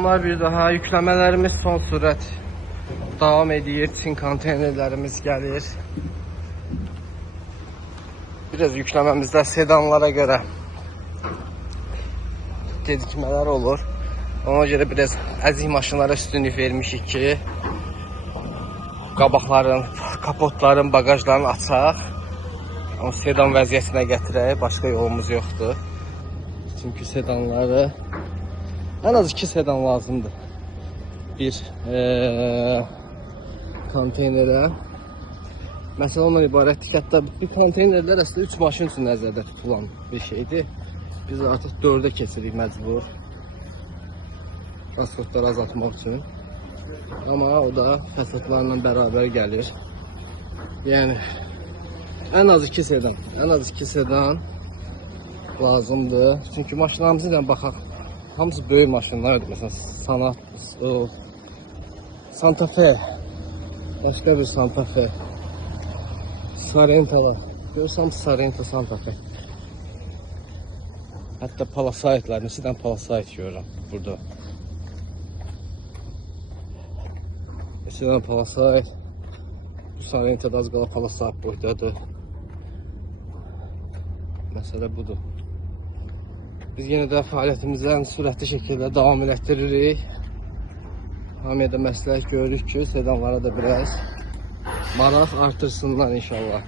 Bir daha yüklemelerimiz son sürat devam edir. Çin konteynerlerimiz gelir. Biraz yüklememizde sedanlara göre gecikmeler olur. Ona göre biraz əzik maşınlara üstünlük vermişik ki qabaqların, kapotların, bagajlarını açaq. Ama sedan vəziyyətinə gətirək. Başqa yolumuz yoxdur. Çünki sedanları en az 2 sedan lazımdır. Bir konteynerə. Mesela ondan ibarətdir ki, hətta bir konteynerlər əslində 3 maşın üçün nəzərdə tutulan bir şeydir. Biz artıq 4'e keçirik məcbur. Transportları azaltmaq üçün. Ama o da fəsadlarla beraber gəlir. Yəni en az 2 sedan, en az 2 sedan lazımdır. Çünki maşınlarımızı da baxaq. Hamısı böyük maşınlardır. Mesela Santa Fe, başka bir Santa Fe, Sorrento'lar. Görürsəm Sorrento, Santa Fe. Hatta Palisade, Nissan Palisade görürəm burada. Nissan Palisade, bu Sorrento'da az qala Palisade boydadır. Məsələ budur. Biz yenə də fəaliyyətimizə sürətli şəkildə davam etdiririk. Hamıya da məsləhət görürük ki, sedanlara da biraz maraq artırsınlar inşallah.